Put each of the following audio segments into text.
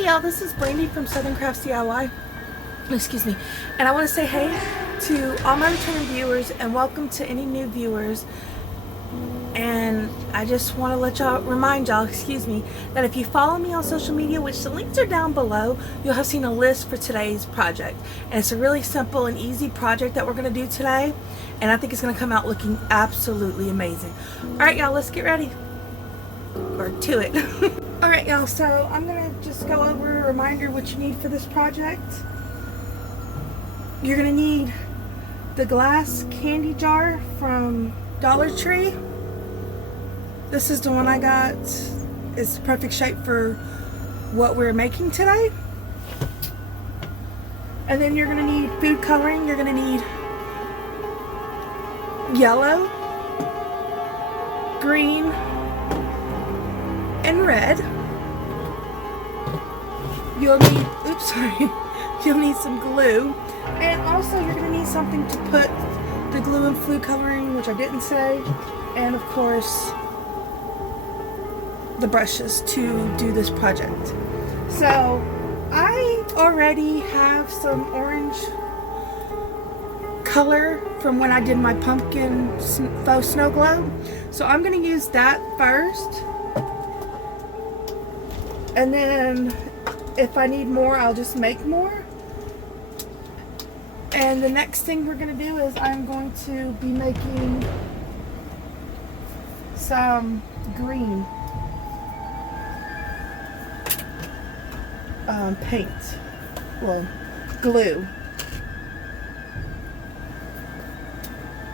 Hey y'all, this is Brandy from Southern Crafts DIY. Excuse me. And I want to say hey to all my returning viewers and welcome to any new viewers. And I just want to remind y'all, that if you follow me on social media, which the links are down below, you'll have seen a list for today's project. And it's a really simple and easy project that we're going to do today. And I think it's going to come out looking absolutely amazing. Alright y'all, let's get ready. Or to it. Alright y'all, so I'm going to just go over a reminder what you need for this project. You're going to need the glass candy jar from Dollar Tree. This is the one I got. It's the perfect shape for what we're making today. And then you're going to need food coloring. You're going to need yellow, green, and red. You'll need, you'll need some glue. And also you're going to need something to put the glue and food coloring, which I didn't say. And of course, the brushes to do this project. So I already have some orange color from when I did my pumpkin faux snow globe. So I'm going to use that first. And then if I need more, I'll just make more. And the next thing we're going to do is I'm going to be making some green paint. Well, glue.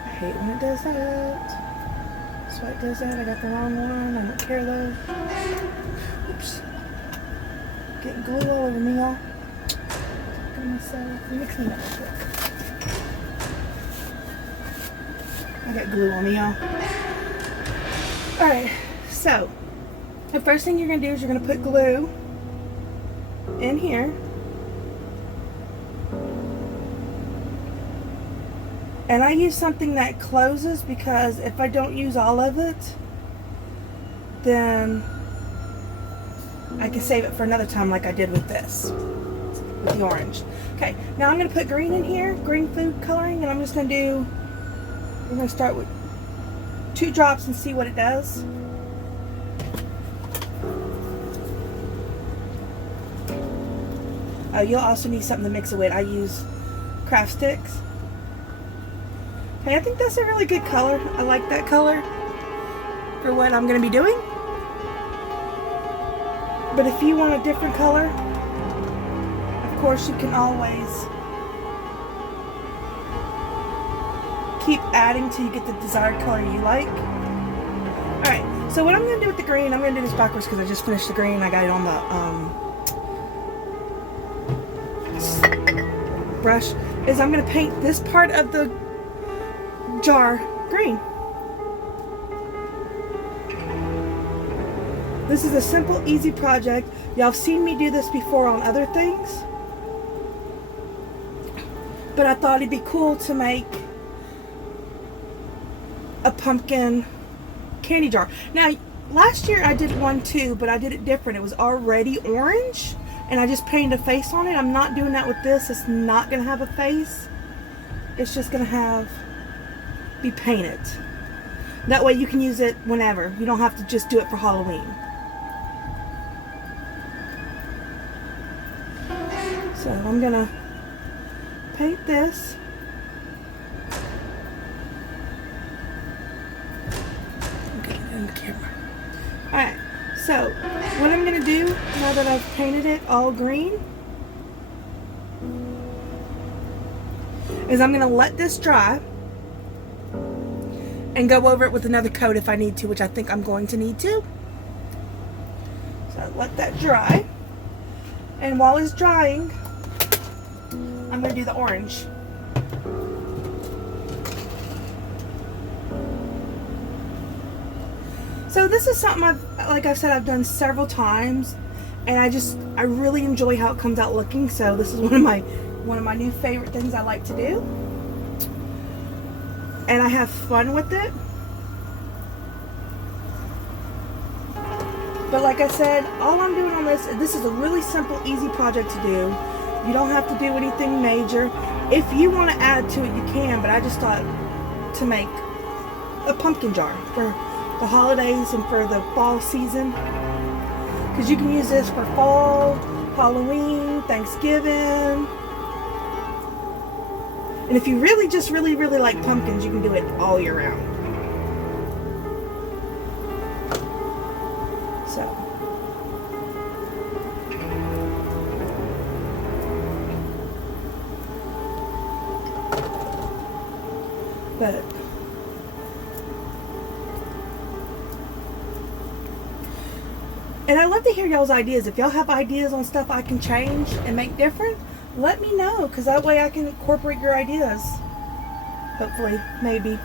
I hate when it does that. That's why it does that. I got the wrong one. I don't care though. Oops. Getting glue all over me, y'all. Myself. Mixing it up real quick. I got glue on me, y'all. Alright, so the first thing you're going to do is you're going to put glue in here. And I use something that closes because if I don't use all of it, then I can save it for another time like I did with this, with the orange. Okay, now I'm going to put green in here, green food coloring, and I'm just going to do, we're going to start with 2 drops and see what it does. Oh, you'll also need something to mix it with. I use craft sticks. Okay, I think that's a really good color. I like that color for what I'm going to be doing. But if you want a different color, of course you can always keep adding till you get the desired color you like. Alright, so what I'm going to do with the green, I'm going to do this backwards because I just finished the green. I got it on the brush. Is I'm going to paint this part of the jar green. This is a simple, easy project. Y'all have seen me do this before on other things. But I thought it'd be cool to make a pumpkin candy jar. Now, last year I did one too, but I did it different. It was already orange, and I just painted a face on it. I'm not doing that with this. It's not going to have a face. It's just going to be painted. That way you can use it whenever. You don't have to just do it for Halloween. So I'm gonna paint this. Okay, in the camera. Alright, so what I'm gonna do now that I've painted it all green is I'm gonna let this dry and go over it with another coat if I need to, which I think I'm going to need to. So let that dry. And while it's drying, I'm going to do the orange. So this is something like I've said, I've done several times, and I really enjoy how it comes out looking. So this is one of my new favorite things I like to do, and I have fun with it. But like I said, all I'm doing on this is a really simple, easy project to do. You don't have to do anything major. If you want to add to it, you can, but I just thought to make a pumpkin jar for the holidays and for the fall season. Because you can use this for fall, Halloween, Thanksgiving. And if you really just really like pumpkins, you can do it all year round. So. But and I love to hear y'all's ideas. If y'all have ideas on stuff I can change and make different, let me know, because that way I can incorporate your ideas. Hopefully, maybe.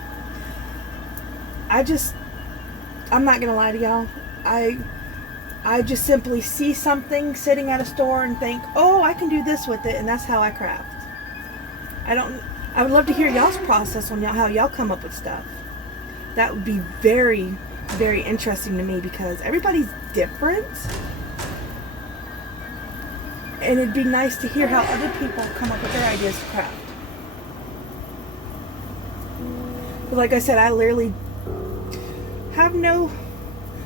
I'm not gonna lie to y'all. I just simply see something sitting at a store and think, oh, I can do this with it, and that's how I craft. I would love to hear y'all's process on how y'all come up with stuff. That would be very, very interesting to me, because everybody's different. And it'd be nice to hear how other people come up with their ideas to craft. But like I said, I literally have no...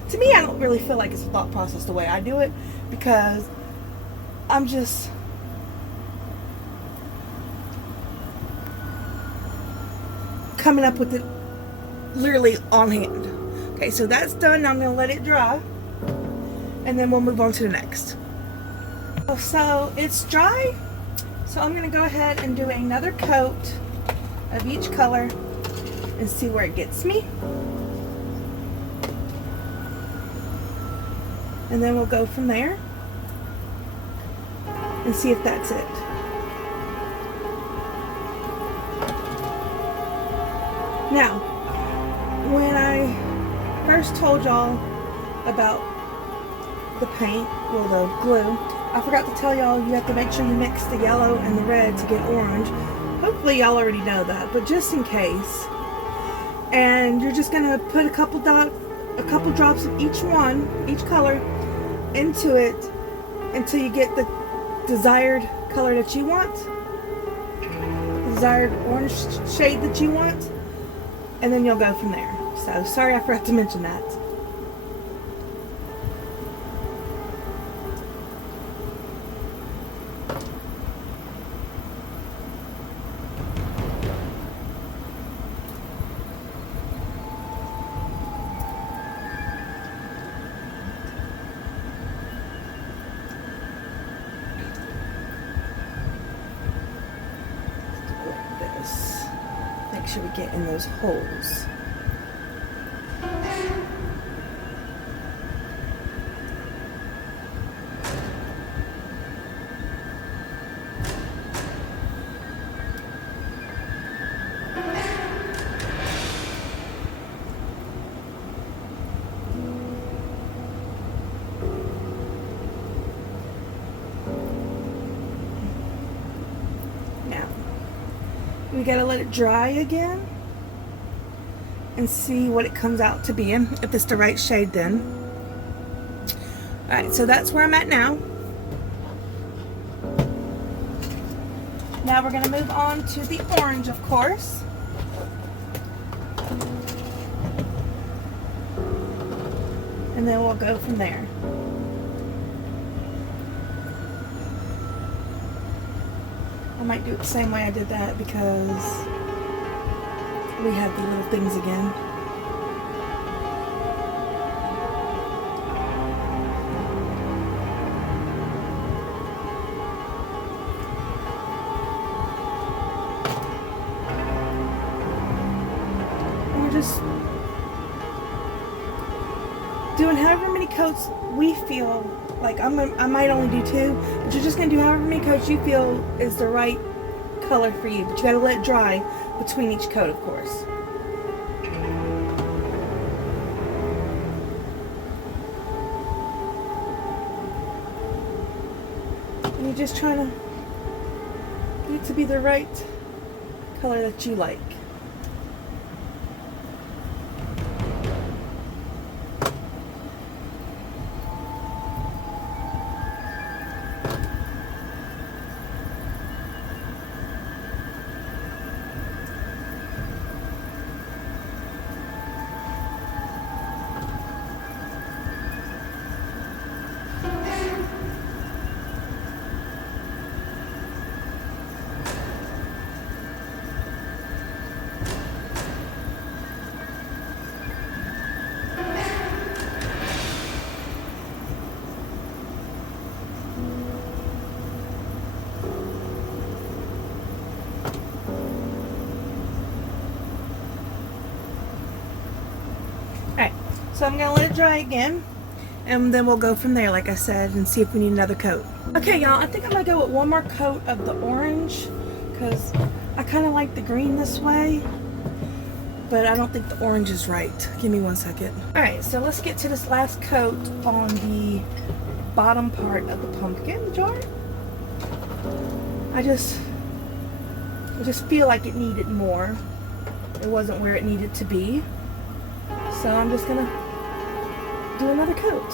To me, I don't really feel like it's a thought process the way I do it, because I'm just... coming up with it literally on hand. Okay, so that's done. Now I'm going to let it dry, and then we'll move on to the next. So it's dry, so I'm going to go ahead and do another coat of each color and see where it gets me. And then we'll go from there and see if that's it. Now, when I first told y'all about the paint, well, the glue, I forgot to tell y'all you have to make sure you mix the yellow and the red to get orange. Hopefully y'all already know that, but just in case. And you're just gonna put a couple drops of each color into it until you get the desired color that you want, the desired orange shade that you want, and then you'll go from there. So sorry I forgot to mention that. Make sure we get in those holes. We gotta let it dry again and see what it comes out to be, and if it's the right shade then. Alright, so that's where I'm at now. Now we're gonna move on to the orange, of course. And then we'll go from there. I might do it the same way I did that, because we have the little things again. And we're just doing however many coats we feel like. I might only do 2, but you're just going to do however many coats you feel is the right color for you. But you got to let it dry between each coat, of course. And you're just trying to get it to be the right color that you like. So I'm gonna let it dry again, and then we'll go from there, like I said, and see if we need another coat. Okay, y'all, I think I'm gonna go with one more coat of the orange, because I kind of like the green this way, but I don't think the orange is right. Give me 1 second. All right, so let's get to this last coat on the bottom part of the pumpkin jar. I just feel like it needed more. It wasn't where it needed to be. So I'm just gonna do another coat.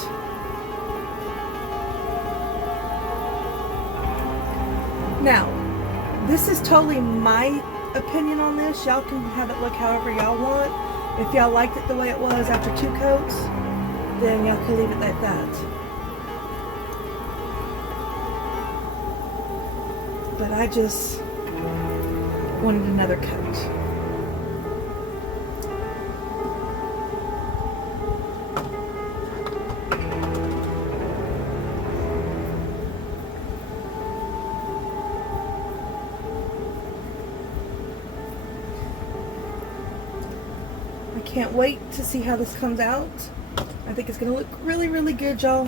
Now, this is totally my opinion on this. Y'all can have it look however y'all want. If y'all liked it the way it was after 2 coats, then y'all can leave it like that. But I just wanted another coat. I can't wait to see how this comes out. I think it's gonna look really, really good, y'all.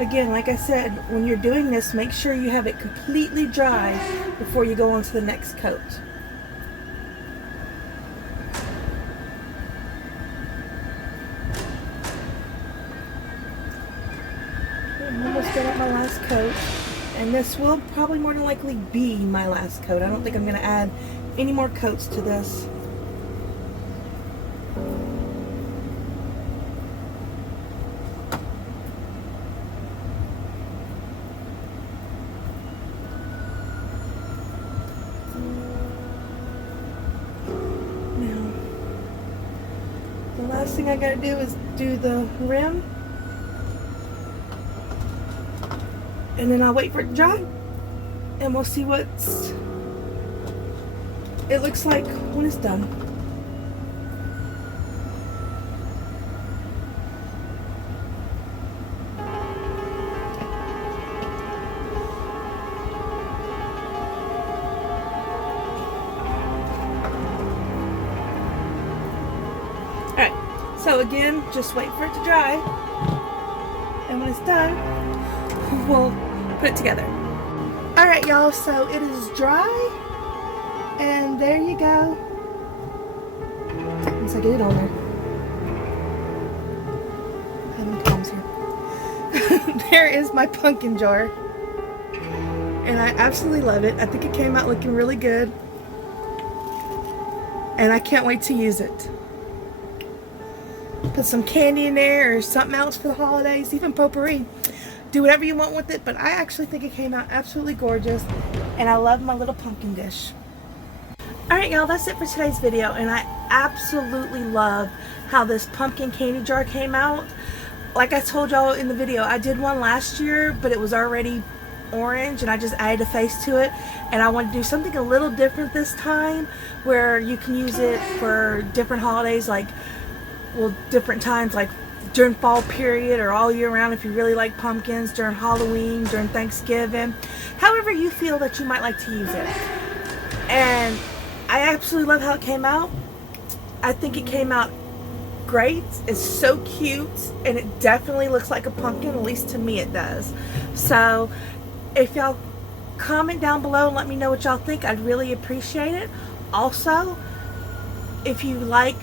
Again, like I said, when you're doing this, make sure you have it completely dry before you go on to the next coat. I'm almost done with my last coat, and this will probably more than likely be my last coat. I don't think I'm going to add any more coats to this. The last thing I gotta do is do the rim, and then I'll wait for it to dry, and we'll see what it looks like when it's done. Alright, so again, just wait for it to dry, and when it's done, we'll put it together. Alright, y'all, so it is dry, and there you go. Once I get it on there. Having problems here. There is my pumpkin jar, and I absolutely love it. I think it came out looking really good, and I can't wait to use it. Put some candy in there or something else for the holidays, even potpourri. Do whatever you want with it, but I actually think it came out absolutely gorgeous, and I love my little pumpkin dish. Alright, y'all, that's it for today's video, and I absolutely love how this pumpkin candy jar came out. Like I told y'all in the video, I did one last year, but it was already orange, and I just added a face to it, and I want to do something a little different this time, where you can use it for different holidays, like, well, different times, like during fall period or all year round if you really like pumpkins, during Halloween, during Thanksgiving, however you feel that you might like to use it. And I absolutely love how it came out. I think it came out great. It's so cute, and it definitely looks like a pumpkin, at least to me it does. So if y'all comment down below and let me know what y'all think, I'd really appreciate it. Also, if you like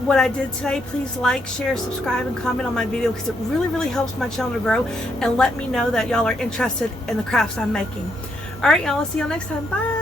what I did today, please like, share, subscribe, and comment on my video, because it really, really helps my channel to grow and let me know that y'all are interested in the crafts I'm making. Alright, y'all, I'll see y'all next time. Bye!